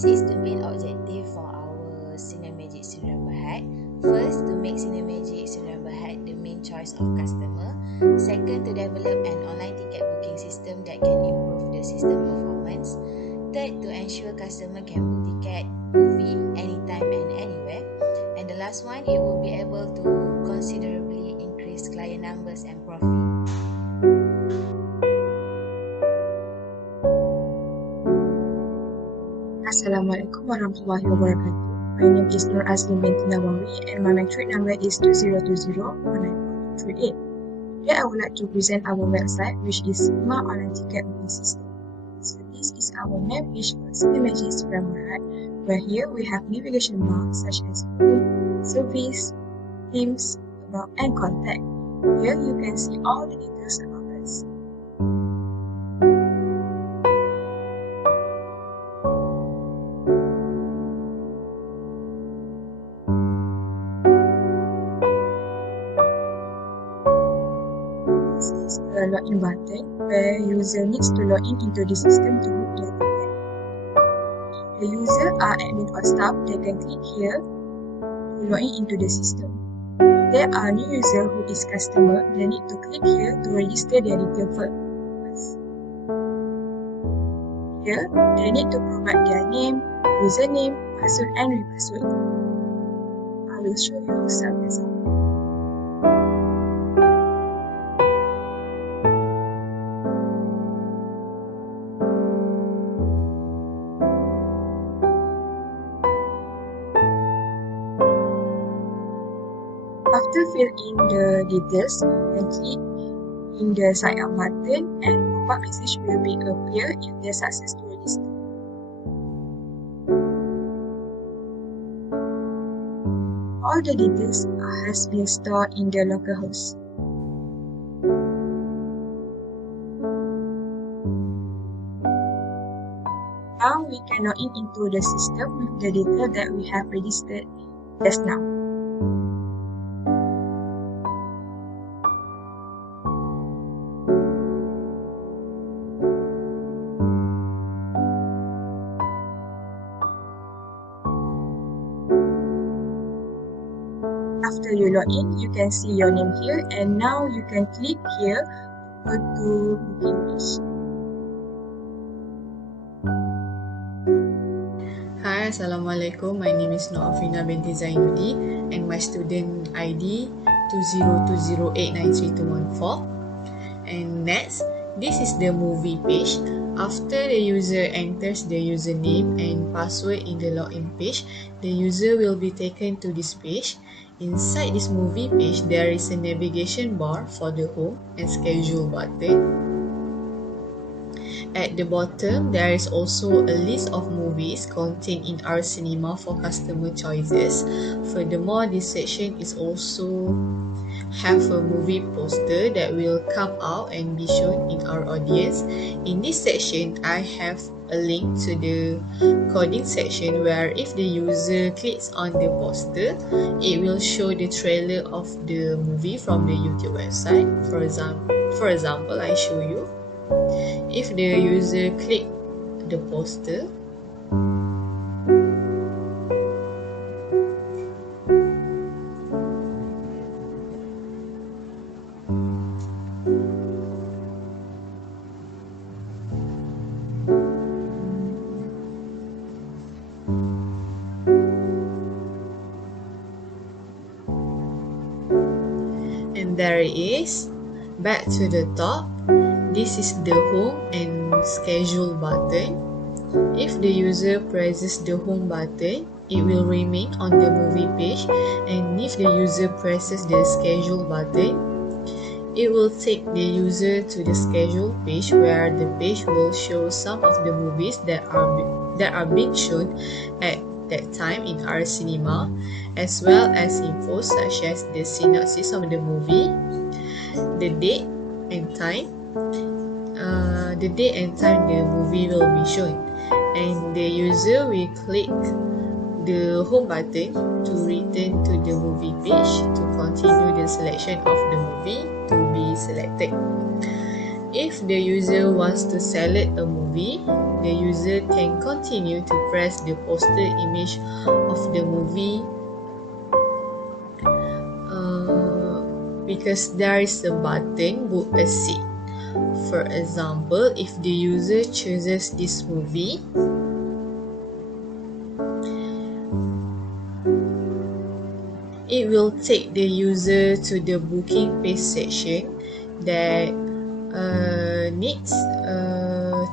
this is the main objective for our Cinemagic Sdn Bhd. First, to make Cinemagic Sdn Bhd the main choice of customer. Second, to develop an online ticket booking system that can improve the system performance. Third, to ensure customer can book ticket, movie, anytime and anywhere. And the last one, it will be able to considerably increase client numbers and profit. Assalamualaikum warahmatullahi wabarakatuh. My name is Nur Azlin binti NAWAWI and my metric number is 2020194238. Today I would like to present our website, which is ISMAIL online ticket booking system. So this is our main page for Cinemagic Sdn Bhd, where here we have navigation bars such as home, service, themes, about and contact. Here you can see all the details about us. This is the login button where user needs to log in into the system to book their ticket. If the user are admin or staff, they can click here to log in into the system. If there are new user who is customer, they need to click here to register their detail first. Here, they need to provide their name, username, password and repassword. I will show you some examples. After fill in the details, you can click in the sign up button and pop-up message will be appear if they successfully register. All the details has been stored in the local host. Now we can log in into the system with the data that we have registered just now. After you log in, you can see your name here, and now you can click here to go to booking page. Hi, Assalamualaikum. My name is AFRINA binti ZAINUDI and my student ID 2020893214. And next, this is the movie page. After the user enters the username and password in the login page, the user will be taken to this page. Inside this movie page, there is a navigation bar for the home and schedule button. At the bottom, there is also a list of movies contained in our cinema for customer choices. Furthermore, this section is also have a movie poster that will come out and be shown in our audience. In this section, I have a link to the coding section where if the user clicks on the poster, it will show the trailer of the movie from the YouTube website. For example, I show you. If the user click the poster, and there it is. Back to the top, this is the home and schedule button. If the user presses the home button, it will remain on the movie page, and if the user presses the schedule button, it will take the user to the schedule page where the page will show some of the movies that are being shown at that time in our cinema, as well as info such as the synopsis of the movie, the date and time the movie will be shown, and the user will click the home button to return to the movie page to continue the selection of the movie to be selected. If the user wants to select a movie, the user can continue to press the poster image of the movie because there is a button book a seat. For example, if the user chooses this movie, it will take the user to the booking page section that needs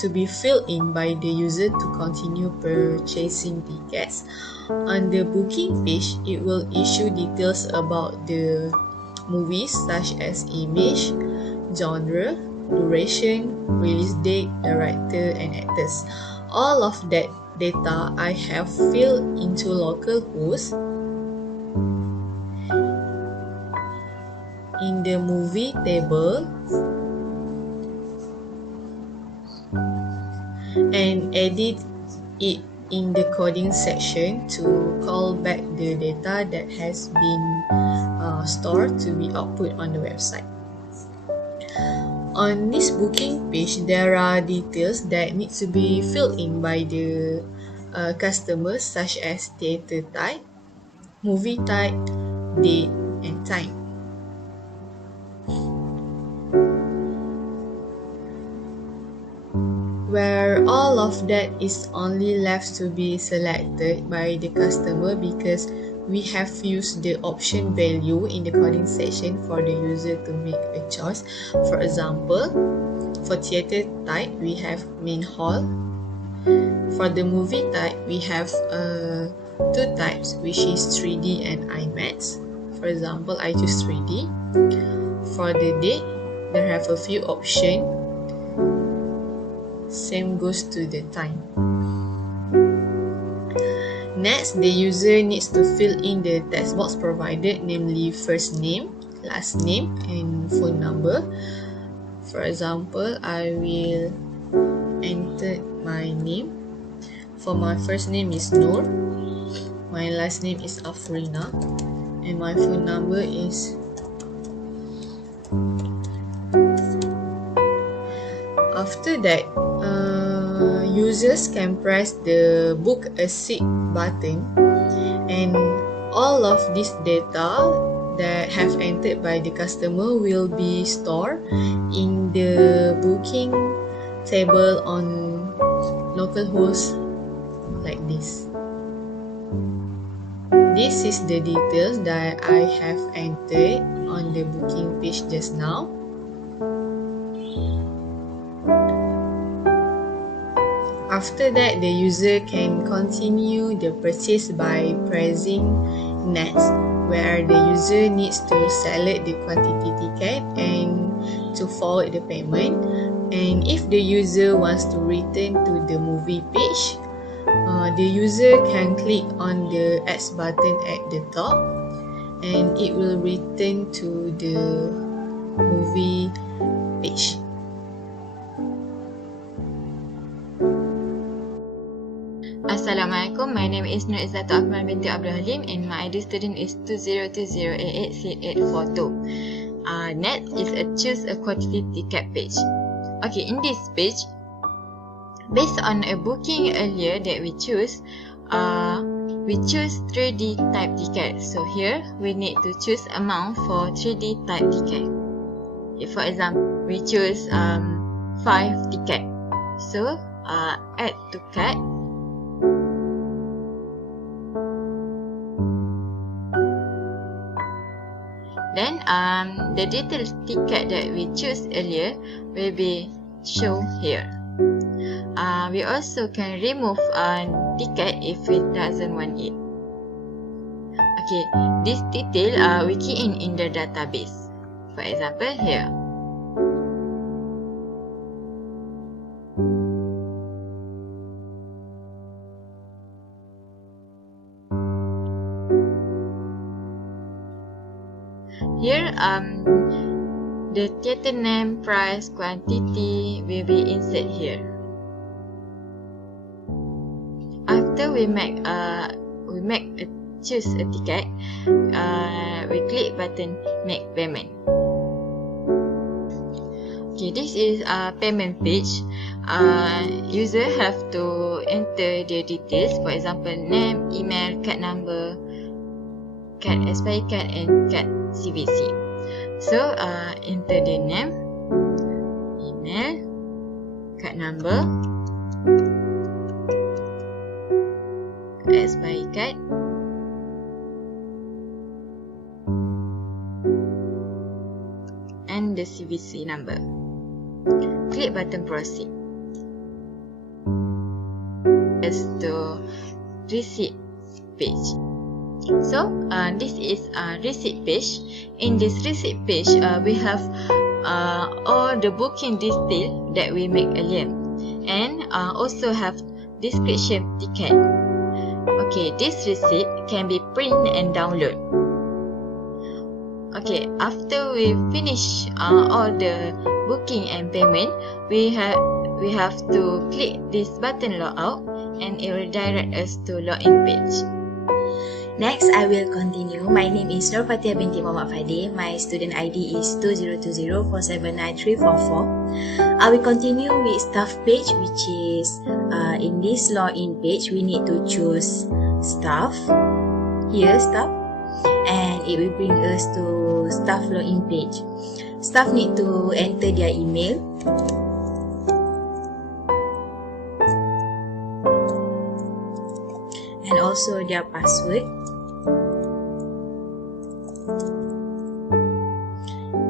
to be filled in by the user to continue purchasing tickets. On the booking page, it will issue details about the movies such as image, genre, duration, release date, director, and actors. All of that data I have filled into localhost in the movie table and edit it in the coding section to call back the data that has been stored to be output on the website. On this booking page, there are details that need to be filled in by the customers such as theater type, movie type, date, and time. Where all of that is only left to be selected by the customer because we have used the option value in the coding section for the user to make a choice. For example, for theater type, we have main hall. For the movie type, we have two types, which is 3D and IMAX. For example, I choose 3D. For the date, there have a few options. Same goes to the time. Next, the user needs to fill in the text box provided, namely first name, last name, and phone number. For example, I will enter my name. For my first name is Nur, my last name is AFRINA, and my phone number is After that, users can press the book a seat button, and all of this data that have entered by the customer will be stored in the booking table on localhost like this. This is the details that I have entered on the booking page just now. After that, the user can continue the purchase by pressing Next, where the user needs to select the quantity ticket and to forward the payment. And if the user wants to return to the movie page, the user can click on the X button at the top and it will return to the movie page. Assalamualaikum, my name is IZZATUL binti ABDUL HALIM and my ID student is 2020886842. Next is a choose a quantity ticket page. Okay, in this page, based on a booking earlier that we choose 3D type ticket. So here we need to choose amount for 3D type ticket. Okay, for example, we choose 5 ticket. So add to cart. Then the detailed ticket that we choose earlier will be shown here. We also can remove a ticket if we doesn't want it. Okay, this detail we key in the database. For example, here. Here, the theater name, price, quantity will be insert here. After we choose a ticket, we click button make payment. Okay, this is a payment page. User have to enter the details, for example, name, email, card number, card expiry card, and card CVC. So, enter the name, email, card number, expiry card, and the CVC number. Click button proceed. As to receipt page. So this is a receipt page. In this receipt page, we have all the booking detail that we make earlier, and also have description ticket. Okay, this receipt can be print and download. Okay, after we finish all the booking and payment, we have to click this button logout, and it will direct us to login page. Next, I will continue. My name is FATIHAH binti Muhammad Fadil. My student ID is 2020479344. I will continue with staff page, which is in this login page, we need to choose staff. Here, staff. And it will bring us to staff login page. Staff need to enter their email. And also their password.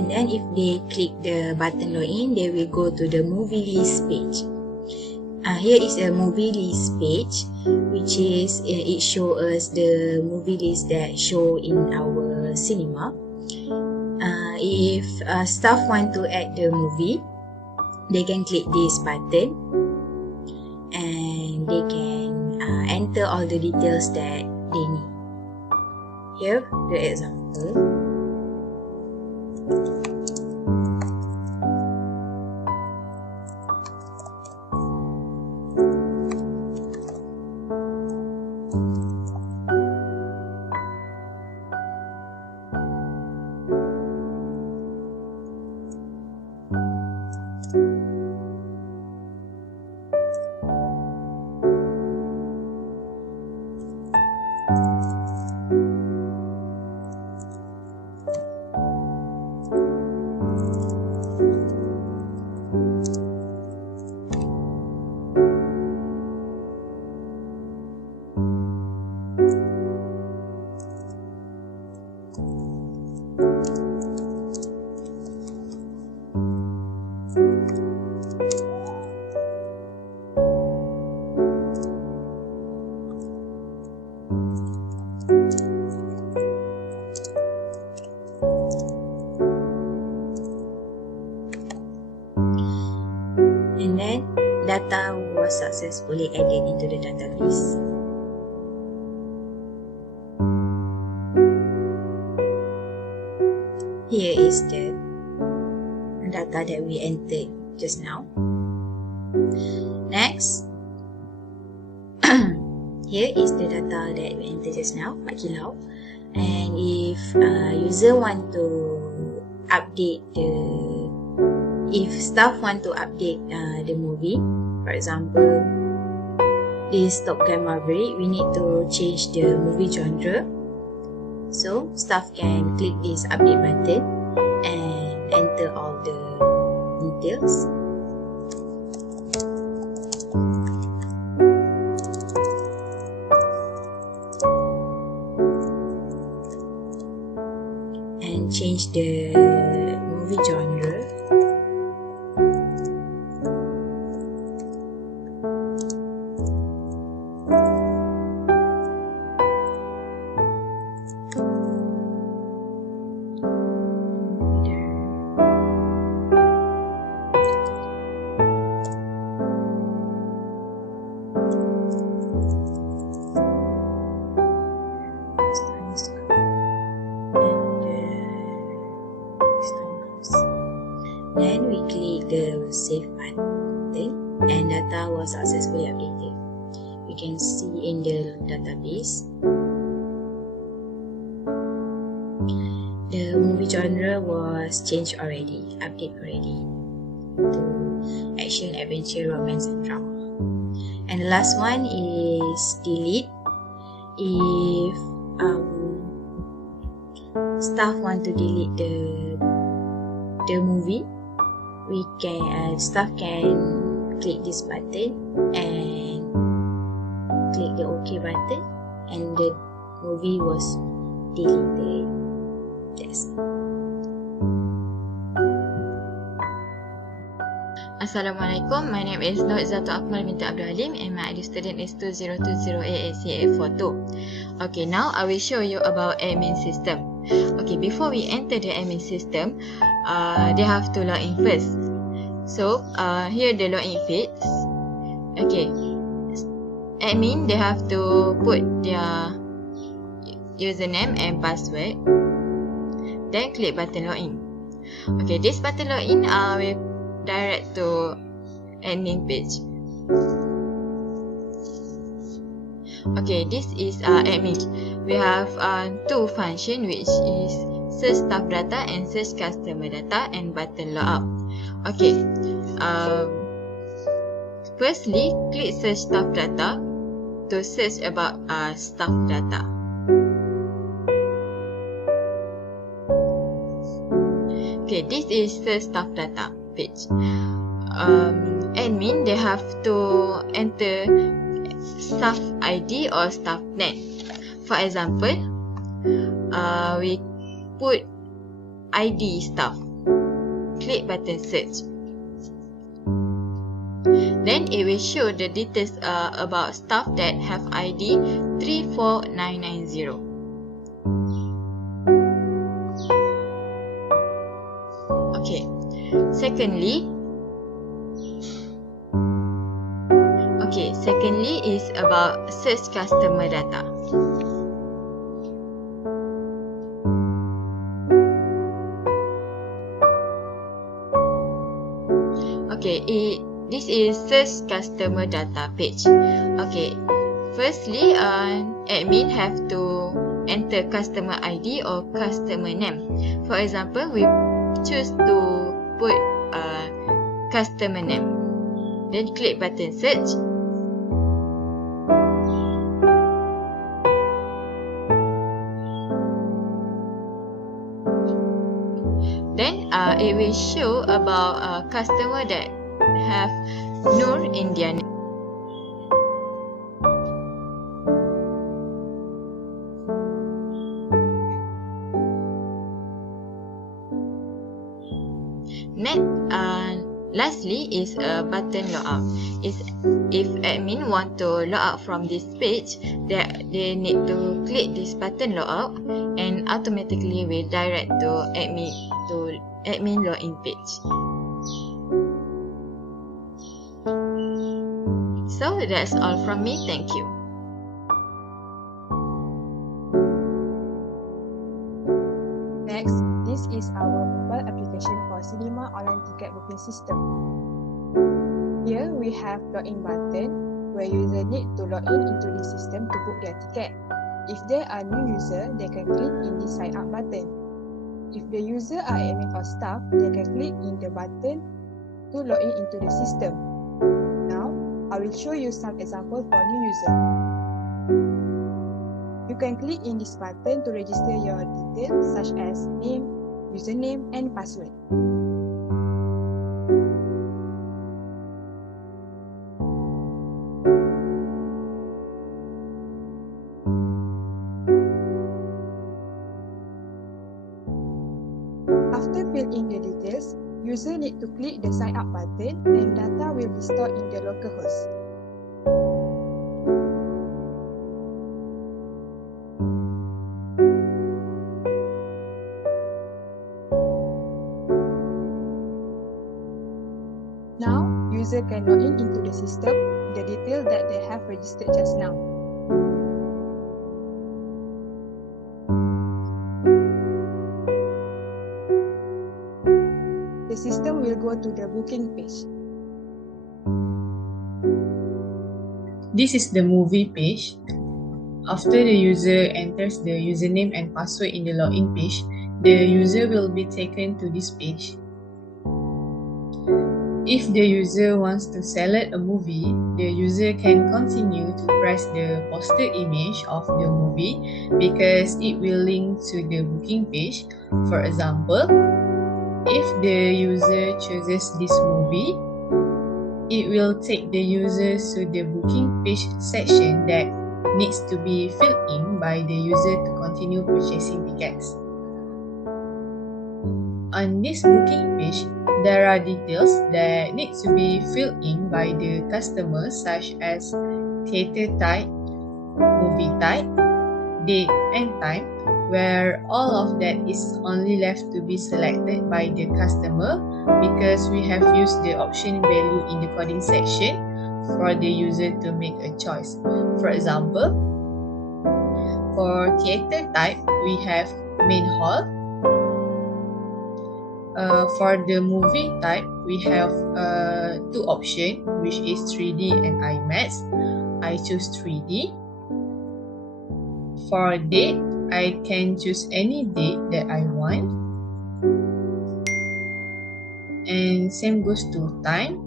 And then if they click the button login, they will go to the movie list page. Here is a movie list page, which is it shows us the movie list that show in our cinema. If staff want to add the movie, they can click this button, and they can enter all the details that they need. Here, the example. And then data was successfully added into the database. Here is the data that we entered just now. Next, here is the data that we entered just now, Pak Kilau. And if user want to update if staff want to update the movie, for example, this Top Gun Maverick, we need to change the movie genre. So staff can click this update button and enter all the details. And change the movie genre. Then we click the save button and data was successfully updated. We can see in the database the movie genre was changed already, updated already. to action, adventure, romance and drama. And the last one is delete. If staff want to delete the movie, staff can click this button and click the OK button, and the movie was deleted. That's all. Assalamualaikum, my name is ZAINUDI binti ABDUL HALIM and my ID student is 2020A ACA42. Okay, now I will show you about admin system. Okay, before we enter the admin system, they have to log in first. So, here the login page. Okay, admin, they have to put their username and password. Then click button login. Okay, this button login will direct to admin page. Okay, this is admin. We have two functions, which is search staff data and search customer data and button logout. Okay, firstly click search staff data to search about staff data. Okay, this is search staff data page. Admin, they have to enter staff ID or staff name. For example, we put ID staff. Click button search. Then it will show the details about staff that have ID 34990. Okay. Secondly is about search customer data. Okay, this is search customer data page. Okay, firstly, admin have to enter customer ID or customer name. For example, we choose to put customer name. Then click button search. Then it will show about customer that have Nur in their name. Lastly is a button logout. If admin want to log out from this page, they need to click this button logout and automatically will direct to admin login page. So that's all from me. Thank you. Next, this is our mobile application for cinema online ticket booking system. Here we have login button where user need to log in into the system to book their ticket. If they are new user, they can click in the sign up button. If the user are admin or staff, they can click in the button to log in into the system. Now, I will show you some examples for new user. You can click in this button to register your details such as name, username, and password. After fill in the details, user need to click the sign up button and data will be stored in the local host. Now, user can log in into the system the detail that they have registered just now. The system will go to the booking page. This is the movie page. After the user enters the username and password in the login page, the user will be taken to this page. If the user wants to select a movie, the user can continue to press the poster image of the movie because it will link to the booking page. For example, if the user chooses this movie, it will take the user to the booking page section that needs to be filled in by the user to continue purchasing tickets. On this booking page, there are details that need to be filled in by the customer, such as theater type, movie type, date and time, where all of that is only left to be selected by the customer because we have used the option value in the coding section for the user to make a choice. For example, for theater type, we have main hall. For the movie type, we have two options, which is 3D and IMAX. I choose 3D. For date, I can choose any date that I want. And same goes to time.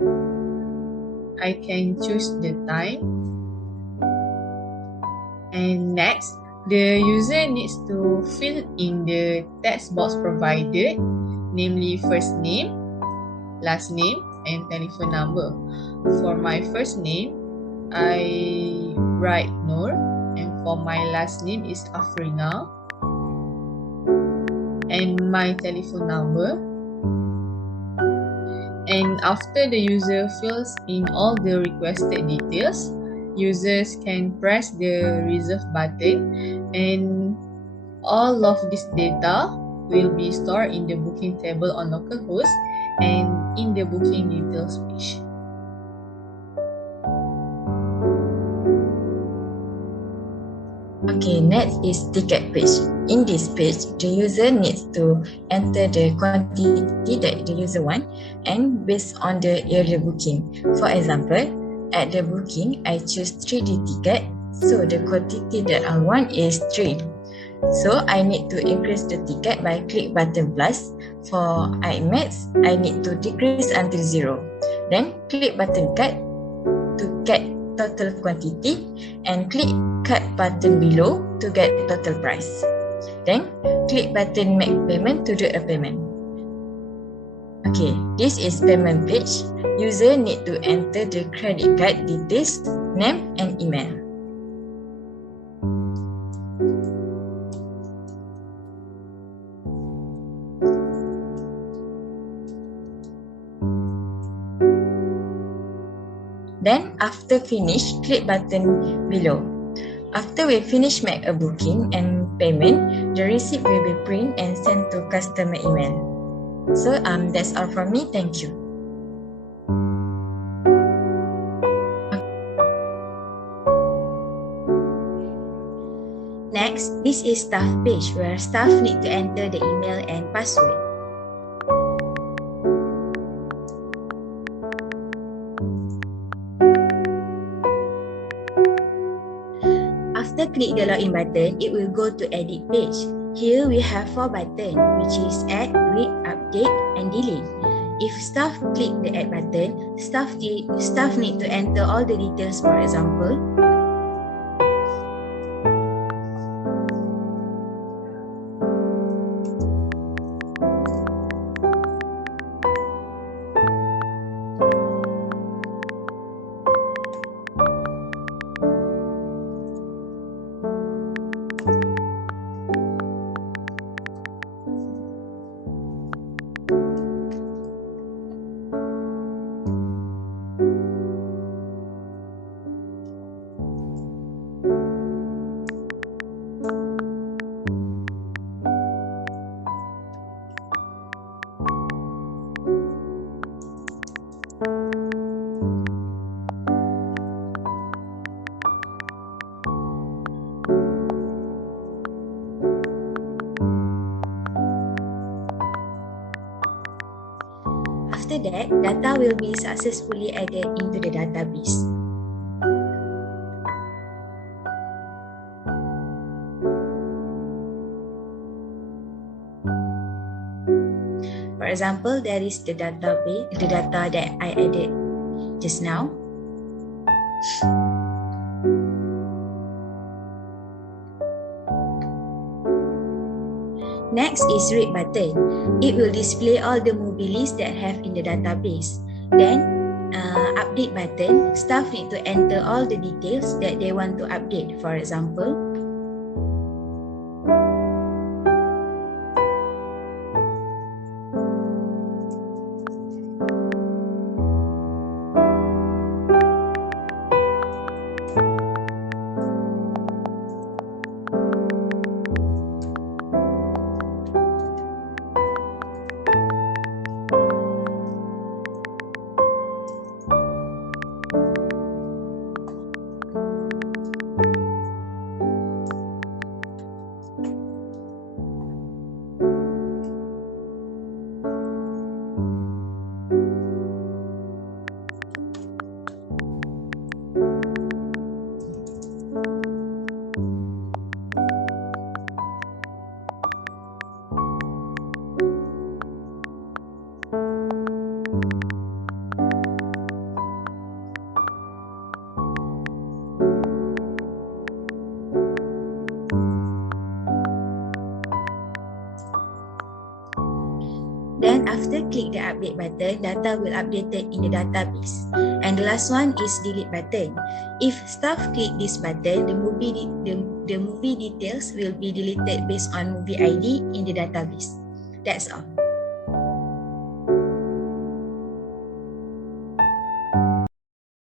I can choose the time. And next, the user needs to fill in the text box provided, namely first name, last name, and telephone number. For my first name, I write Nur, and for my last name is AFRINA. And my telephone number. And after the user fills in all the requested details, users can press the reserve button, and all of this data will be stored in the booking table on localhost and in the booking details page. Okay, next is ticket page. In this page, the user needs to enter the quantity that the user wants and based on the earlier booking. For example, at the booking, I choose 3D ticket, so the quantity that I want is 3. So I need to increase the ticket by click button plus. For IMAX, I need to decrease until 0. Then click button cut to get total quantity and click cut button below to get total price. Then click button make payment to do a payment. Okay, this is payment page. User need to enter the credit card details, name and email. Then after finish, click button below. After we finish make a booking and payment, the receipt will be print and sent to customer email. So that's all from me. Thank you. Next, this is staff page where staff need to enter the email and password. After click the login button, it will go to edit page. Here we have 4 buttons, which is add, read, update, and delete. If staff click the add button, staff need to enter all the details. For example, after that, data will be successfully added into the database. For For example, there is the database, the data that I added just now. Next is read button. It will display all the movie lists that have in the database. Then update button, staff need to enter all the details that they want to update. For example, then after click the update button, data will updated in the database. And the last one is delete button. If staff click this button, the movie details will be deleted based on movie ID in the database. That's all.